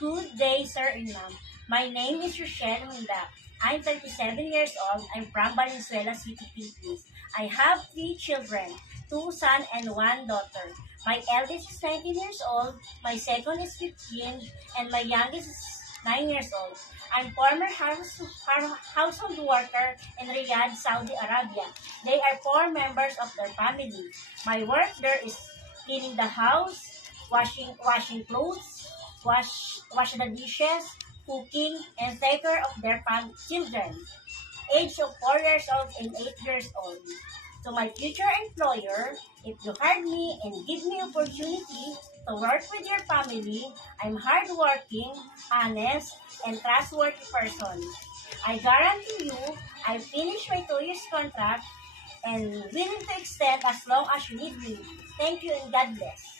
Good day, sir and ma'am. My name is Rochelle Hunda. I'm 37 years old. I'm from Valenzuela City, Philippines. I have three children, two sons and one daughter. My eldest is 19 years old, my second is 15, and my youngest is 9 years old. I'm former household worker in Riyadh, Saudi Arabia. They are four members of their family. My work there is cleaning the house, washing clothes, wash the dishes, cooking, and take care of their children, age of 4 years old and 8 years old. To my future employer, if you hire me and give me opportunity to work with your family, I'm hardworking, honest, and trustworthy person. I guarantee you, I finish my 2 years contract and willing to extend as long as you need me. Thank you and God bless.